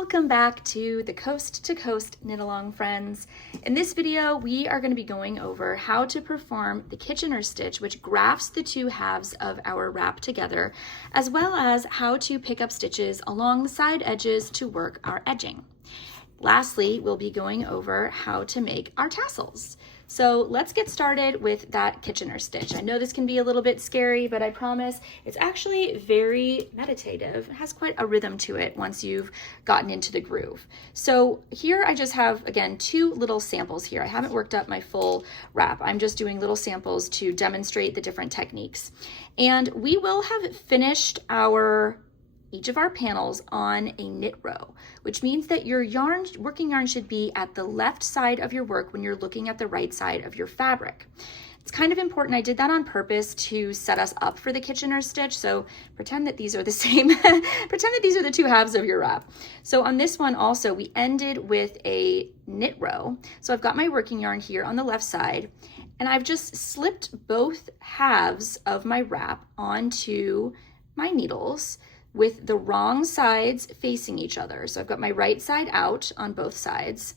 Welcome back to the Coast to Coast Knit Along friends. In this video, we are going to be going over how to perform the Kitchener stitch, which grafts the two halves of our wrap together, as well as how to pick up stitches along the side edges to work our edging. Lastly, we'll be going over how to make our tassels. So let's get started with that Kitchener stitch. I know this can be a little bit scary, but I promise it's actually very meditative. It has quite a rhythm to it once you've gotten into the groove. So here I just have, again, two little samples here. I haven't worked up my full wrap. I'm just doing little samples to demonstrate the different techniques. And we will have finished each of our panels on a knit row, which means that your working yarn should be at the left side of your work when you're looking at the right side of your fabric. It's kind of important. I did that on purpose to set us up for the Kitchener stitch. So pretend that these are the same, pretend that these are the two halves of your wrap. So on this one also, we ended with a knit row. So I've got my working yarn here on the left side, and I've just slipped both halves of my wrap onto my needles with the wrong sides facing each other. So I've got my right side out on both sides.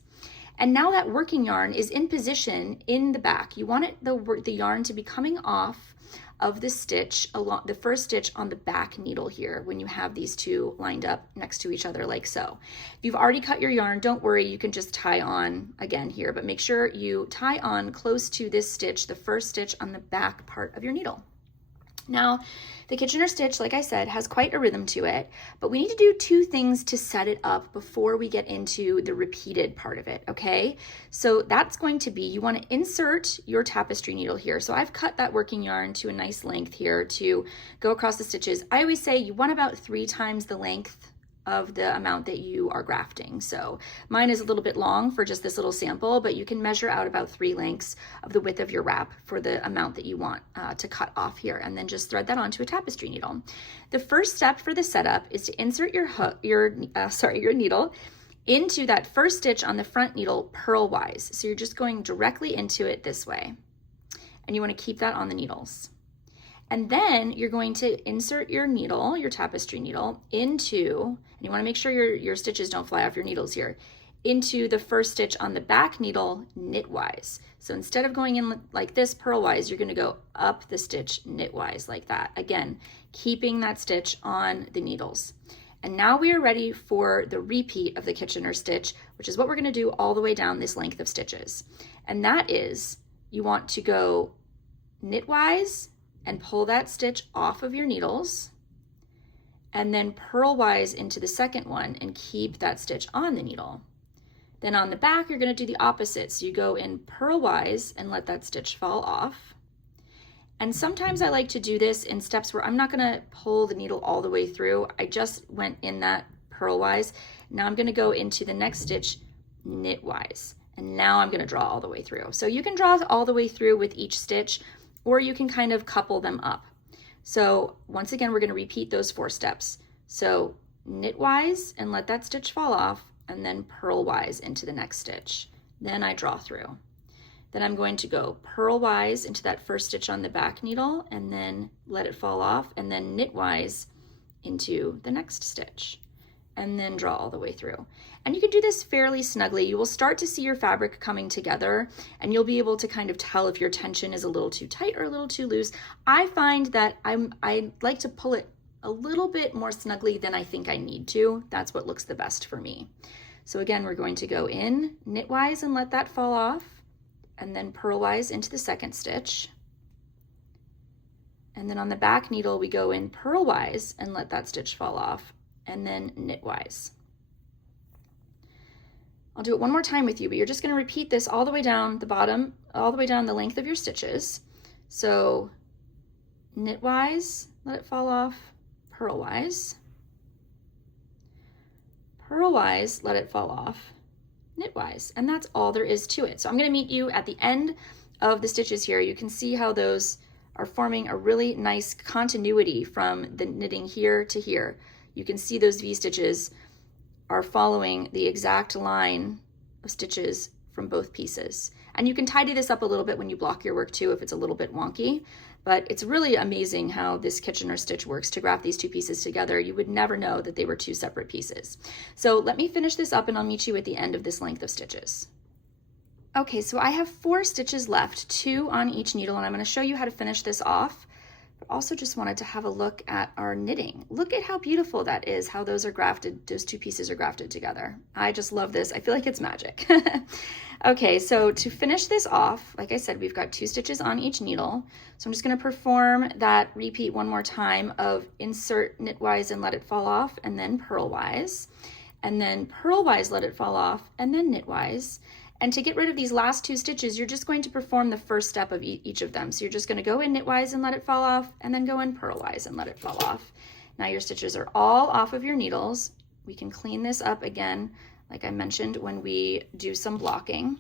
And now that working yarn is in position in the back. You want the yarn to be coming off of the stitch, along the first stitch on the back needle here when you have these two lined up next to each other like so. If you've already cut your yarn, don't worry, you can just tie on again here, but make sure you tie on close to this stitch, the first stitch on the back part of your needle. Now, the Kitchener stitch, like I said, has quite a rhythm to it, but we need to do two things to set it up before we get into the repeated part of it, okay? So that's going to be, you want to insert your tapestry needle here. So I've cut that working yarn to a nice length here to go across the stitches. I always say you want about 3 times the length of the amount that you are grafting. So mine is a little bit long for just this little sample, but you can measure out about 3 lengths of the width of your wrap for the amount that you want to cut off here, and then just thread that onto a tapestry needle. The first step for the setup is to insert your needle into that first stitch on the front needle purlwise. So you're just going directly into it this way, and you want to keep that on the needles. And then you're going to insert your needle, your tapestry needle, into, and you want to make sure your stitches don't fly off your needles here, into the first stitch on the back needle knitwise. So instead of going in like this purlwise, you're going to go up the stitch knitwise like that. Again, keeping that stitch on the needles. And now we are ready for the repeat of the Kitchener stitch, which is what we're going to do all the way down this length of stitches. And that is, you want to go knitwise and pull that stitch off of your needles, and then purlwise into the second one and keep that stitch on the needle. Then on the back, you're going to do the opposite. So you go in purlwise and let that stitch fall off. And sometimes I like to do this in steps where I'm not going to pull the needle all the way through. I just went in that purlwise. Now I'm going to go into the next stitch knitwise. And now I'm going to draw all the way through. So you can draw all the way through with each stitch, or you can kind of couple them up. So once again, we're going to repeat those 4 steps. So knitwise and let that stitch fall off, and then purlwise into the next stitch. Then I draw through. Then I'm going to go purlwise into that first stitch on the back needle, and then let it fall off, and then knitwise into the next stitch, and then draw all the way through. And you can do this fairly snugly. You will start to see your fabric coming together, and you'll be able to kind of tell if your tension is a little too tight or a little too loose. I find that I like to pull it a little bit more snugly than I think I need to. That's what looks the best for me. So again, we're going to go in knitwise and let that fall off, and then purlwise into the second stitch. And then on the back needle, we go in purlwise and let that stitch fall off, and then knitwise. I'll do it one more time with you, but you're just going to repeat this all the way down the bottom, all the way down the length of your stitches. So knitwise, let it fall off, purlwise, purlwise, let it fall off, knitwise, and that's all there is to it. So I'm going to meet you at the end of the stitches here. You can see how those are forming a really nice continuity from the knitting here to here. You can see those V-stitches are following the exact line of stitches from both pieces. And you can tidy this up a little bit when you block your work too if it's a little bit wonky, but it's really amazing how this Kitchener stitch works to graft these two pieces together. You would never know that they were two separate pieces. So let me finish this up and I'll meet you at the end of this length of stitches. Okay, so I have 4 stitches left, 2 on each needle, and I'm going to show you how to finish this off. But also just wanted to have a look at our knitting. Look at how beautiful that is, how those are grafted, those two pieces are grafted together. I just love this. I feel like it's magic. Okay, so to finish this off, like I said, we've got 2 stitches on each needle. So I'm just going to perform that repeat one more time of insert knitwise and let it fall off, and then purlwise, and then purlwise, let it fall off, and then knitwise. And to get rid of these last 2 stitches, you're just going to perform the first step of each of them. So you're just going to go in knitwise and let it fall off, and then go in purlwise and let it fall off. Now your stitches are all off of your needles. We can clean this up again, like I mentioned, when we do some blocking.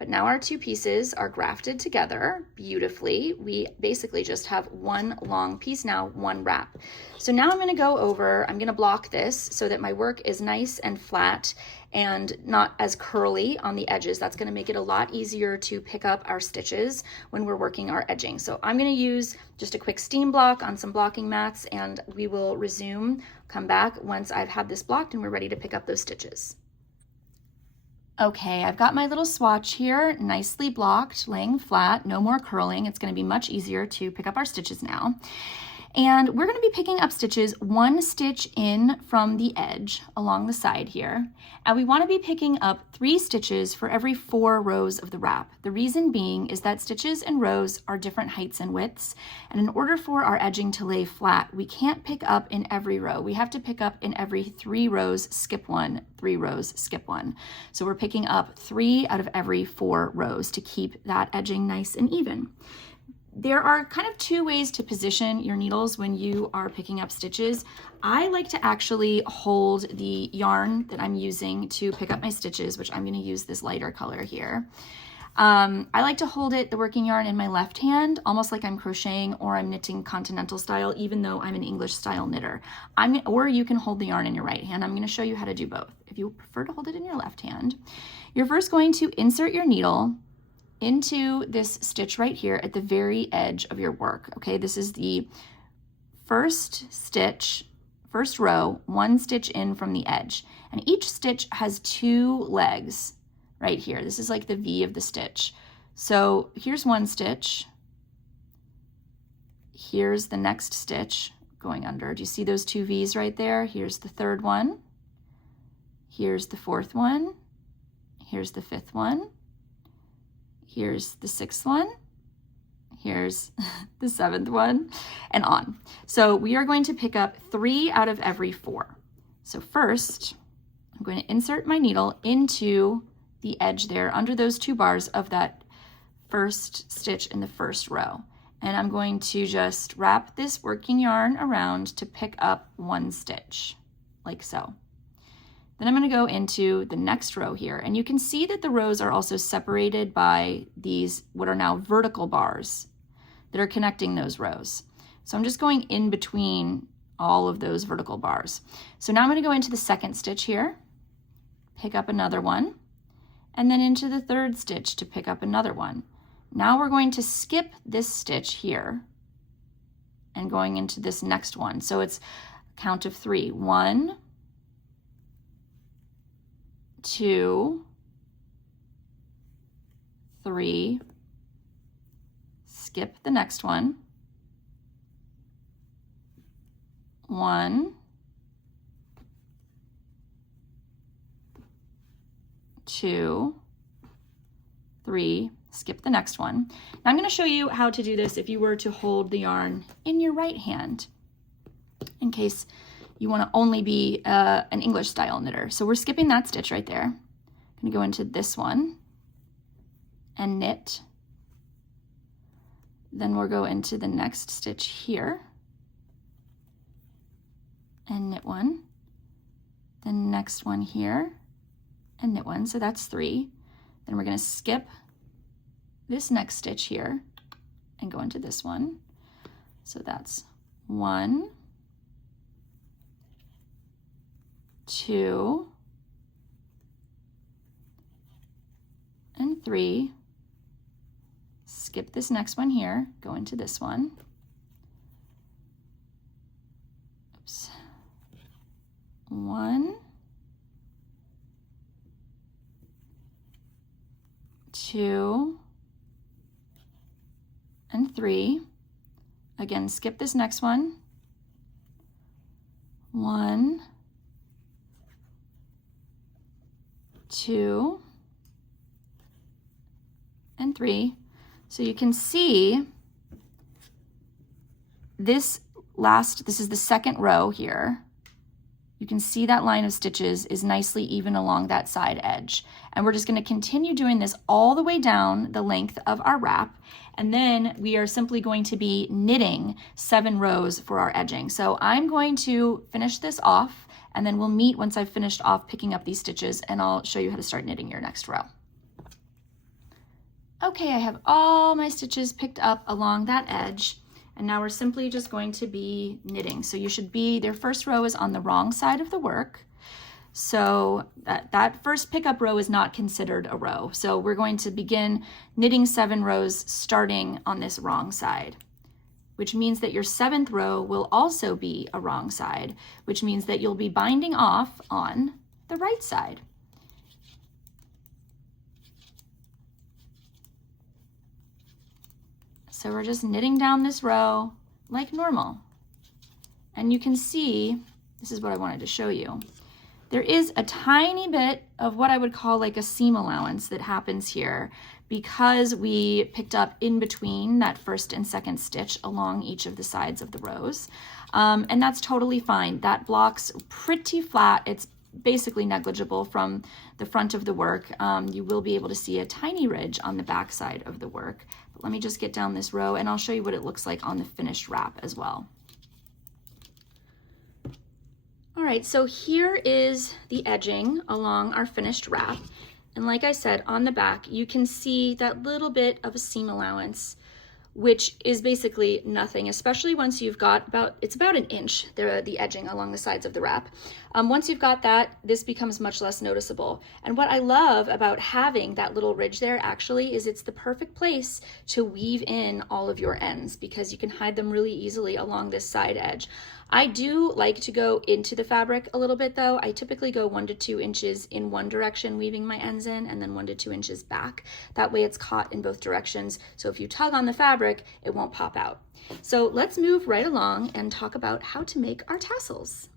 But now our 2 pieces are grafted together beautifully. We basically just have one long piece now, one wrap. So now I'm going to go over, I'm going to block this so that my work is nice and flat and not as curly on the edges. That's going to make it a lot easier to pick up our stitches when we're working our edging. So I'm going to use just a quick steam block on some blocking mats, and we will resume, come back once I've had this blocked and we're ready to pick up those stitches. Okay, I've got my little swatch here, nicely blocked, laying flat, no more curling. It's going to be much easier to pick up our stitches now. And we're going to be picking up stitches 1 stitch in from the edge along the side here. And we want to be picking up 3 stitches for every 4 rows of the wrap. The reason being is that stitches and rows are different heights and widths. And in order for our edging to lay flat, we can't pick up in every row. We have to pick up in every 3 rows, skip 1, 3 rows, skip 1. So we're picking up 3 out of every 4 rows to keep that edging nice and even. There are kind of 2 ways to position your needles when you are picking up stitches. I like to actually hold the yarn that I'm using to pick up my stitches, which I'm going to use this lighter color here. I like to hold it, the working yarn, in my left hand, almost like I'm crocheting or I'm knitting continental style, even though I'm an English style knitter. Or you can hold the yarn in your right hand. I'm going to show you how to do both. If you prefer to hold it in your left hand, you're first going to insert your needle into this stitch right here at the very edge of your work. Okay, this is the first stitch, first row, 1 stitch in from the edge. And each stitch has 2 legs right here. This is like the V of the stitch. So here's 1 stitch. Here's the next stitch going under. Do you see those 2 V's right there? Here's the 3rd one. Here's the 4th one. Here's the 5th one. Here's the 6th one, here's the 7th one, and on. So we are going to pick up 3 out of every 4. So first, I'm going to insert my needle into the edge there under those 2 bars of that first stitch in the first row. And I'm going to just wrap this working yarn around to pick up 1 stitch, like so. Then I'm going to go into the next row here, and you can see that the rows are also separated by these what are now vertical bars that are connecting those rows. So I'm just going in between all of those vertical bars. So now I'm going to go into the 2nd stitch here, pick up another one, and then into the 3rd stitch to pick up another one. Now we're going to skip this stitch here and going into this next one. So it's a count of 3. 1, 2, 3, skip the next one, 1, 2, 3, skip the next one. Now I'm going to show you how to do this if you were to hold the yarn in your right hand, in case you want to only be an English style knitter. So we're skipping that stitch right there. I'm going to go into this one and knit. Then we'll go into the next stitch here and knit 1. Then next one here and knit 1. So that's 3. Then we're going to skip this next stitch here and go into this one. So that's 1, 2, and 3, skip this next one here, go into this one. Oops. 1, 2, and 3. Again, skip this next one. 1, 2, and 3. So you can see this is the second row here. You can see that line of stitches is nicely even along that side edge. And we're just going to continue doing this all the way down the length of our wrap. And then we are simply going to be knitting 7 rows for our edging. So I'm going to finish this off, and then we'll meet once I've finished off picking up these stitches, and I'll show you how to start knitting your next row. Okay, I have all my stitches picked up along that edge. And now we're simply just going to be knitting. So you should be, their first row is on the wrong side of the work. So that first pickup row is not considered a row. So we're going to begin knitting 7 rows starting on this wrong side, which means that your 7th row will also be a wrong side, which means that you'll be binding off on the right side. So we're just knitting down this row like normal. And you can see, this is what I wanted to show you. There is a tiny bit of what I would call like a seam allowance that happens here because we picked up in between that first and second stitch along each of the sides of the rows. And that's totally fine. That block's pretty flat. It's basically negligible from the front of the work. You will be able to see a tiny ridge on the back side of the work. But let me just get down this row and I'll show you what it looks like on the finished wrap as well. All right, so here is the edging along our finished wrap. And like I said, on the back, you can see that little bit of a seam allowance, which is basically nothing, especially once you've got it's about an inch, the edging along the sides of the wrap. Once you've got that, this becomes much less noticeable. And what I love about having that little ridge there actually is it's the perfect place to weave in all of your ends because you can hide them really easily along this side edge. I do like to go into the fabric a little bit though. I typically go 1 to 2 inches in one direction, weaving my ends in, and then 1 to 2 inches back. That way it's caught in both directions. So if you tug on the fabric, it won't pop out. So let's move right along and talk about how to make our tassels.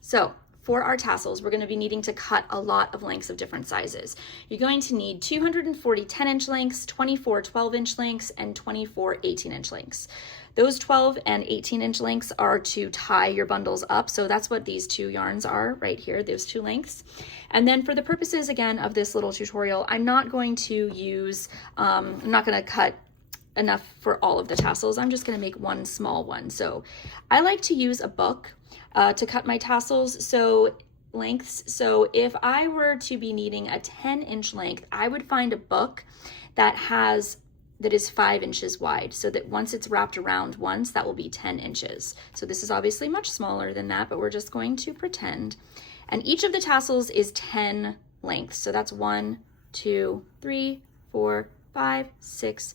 So for our tassels, we're going to be needing to cut a lot of lengths of different sizes. You're going to need 240 10-inch lengths, 24 12-inch lengths, and 24 18-inch lengths. Those 12 and 18-inch lengths are to tie your bundles up. So that's what these 2 yarns are right here, those 2 lengths. And then for the purposes, again, of this little tutorial, I'm not going to use, I'm not going to cut enough for all of the tassels. I'm just going to make one small one. So I like to use a book to cut my tassels. So lengths. So if I were to be needing a 10-inch length, I would find a book that is 5 inches wide, so that once it's wrapped around once, that will be 10 inches. So this is obviously much smaller than that, but we're just going to pretend. And each of the tassels is 10 lengths. So that's 1, 2, 3, 4, 5, 6,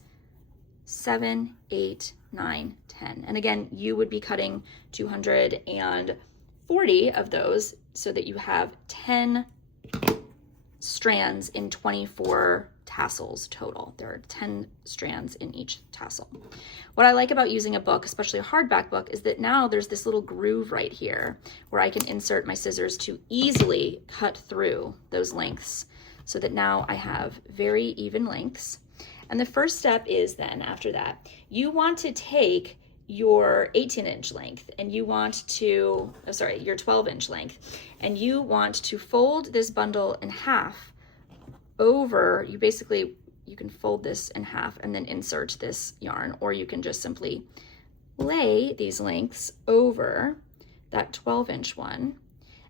7, 8, 9, 10. And again, you would be cutting 240 of those so that you have 10 strands in 24 tassels total. There are 10 strands in each tassel. What I like about using a book, especially a hardback book, is that now there's this little groove right here where I can insert my scissors to easily cut through those lengths so that now I have very even lengths. And the first step is then after that, you want to take your 18-inch length and you want to, your 12-inch length, and you want to fold this bundle in half over, you can fold this in half and then insert this yarn, or you can just simply lay these lengths over that 12-inch one,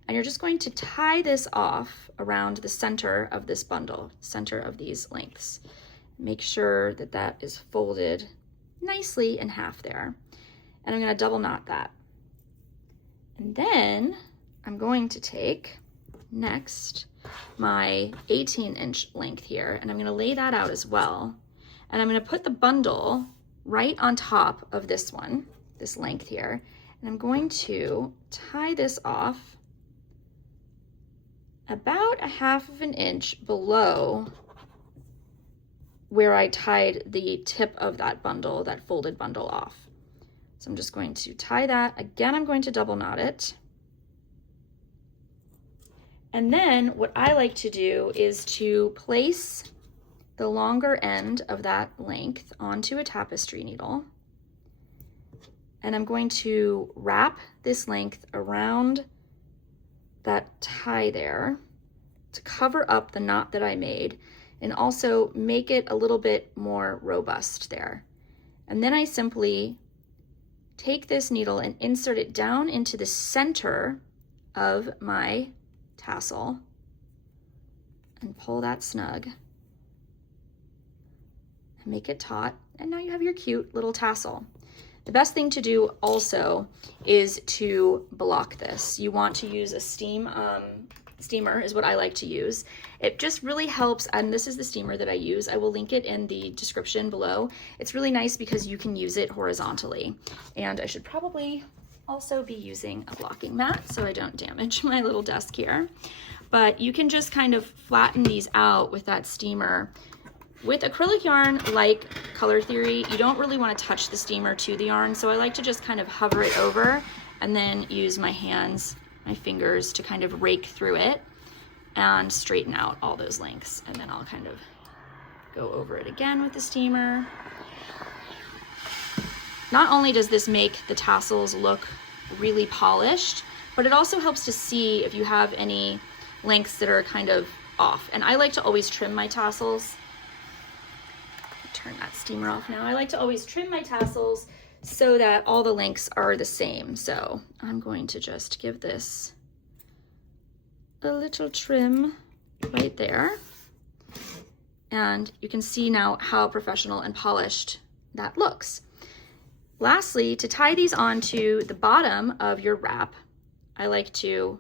and you're just going to tie this off around the center of this bundle, center of these lengths. Make sure that that is folded nicely in half there. And I'm going to double knot that. And then I'm going to take next my 18-inch length here, and I'm going to lay that out as well. And I'm going to put the bundle right on top of this one, this length here. And I'm going to tie this off about 1/2 of an inch below where I tied the tip of that bundle, that folded bundle off. So I'm just going to tie that. Again, I'm going to double knot it. And then what I like to do is to place the longer end of that length onto a tapestry needle. And I'm going to wrap this length around that tie there to cover up the knot that I made and also make it a little bit more robust there. And then I simply take this needle and insert it down into the center of my tassel and pull that snug and make it taut. And now you have your cute little tassel. The best thing to do also is to block this. You want to use a steamer is what I like to use. It just really helps, and this is the steamer that I use. I will link it in the description below. It's really nice because you can use it horizontally. And I should probably also be using a blocking mat so I don't damage my little desk here. But you can just kind of flatten these out with that steamer. With acrylic yarn, like Color Theory, you don't really want to touch the steamer to the yarn, so I like to just kind of hover it over and then use my hands, my fingers to kind of rake through it and straighten out all those lengths. And then I'll kind of go over it again with the steamer. Not only does this make the tassels look really polished, but it also helps to see if you have any lengths that are kind of off. And I like to always trim my tassels. Turn that steamer off now. I like to always trim my tassels so that all the lengths are the same. So I'm going to just give this a little trim right there. And you can see now how professional and polished that looks. Lastly, to tie these onto the bottom of your wrap, I like to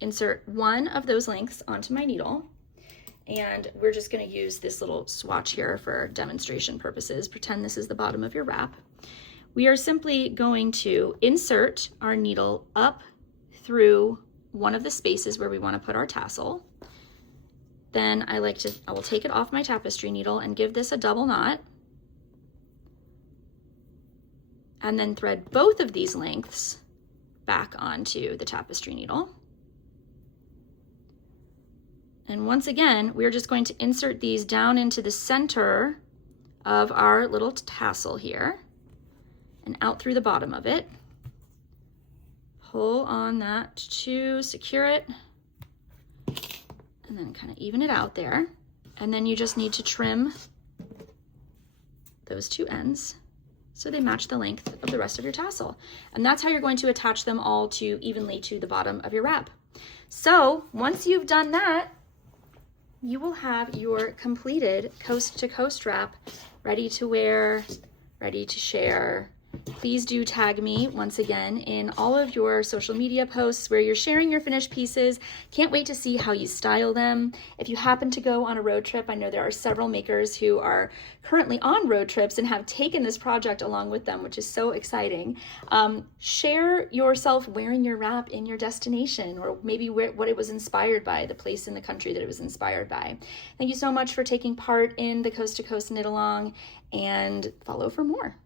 insert one of those lengths onto my needle. And we're just going to use this little swatch here for demonstration purposes. Pretend this is the bottom of your wrap. We are simply going to insert our needle up through one of the spaces where we want to put our tassel. Then I will take it off my tapestry needle and give this a double knot. And then thread both of these lengths back onto the tapestry needle. And once again, we're just going to insert these down into the center of our little tassel here and out through the bottom of it. Pull on that to secure it and then kind of even it out there. And then you just need to trim those two ends so they match the length of the rest of your tassel. And that's how you're going to attach them all to evenly to the bottom of your wrap. So once you've done that, you will have your completed coast to coast wrap ready to wear, ready to share. Please do tag me once again in all of your social media posts where you're sharing your finished pieces. Can't wait to see how you style them. If you happen to go on a road trip, I know there are several makers who are currently on road trips and have taken this project along with them, which is so exciting. Share yourself wearing your wrap in your destination, or maybe what it was inspired by, the place in the country that it was inspired by. Thank you so much for taking part in the Coast to Coast Knit Along, and follow for more.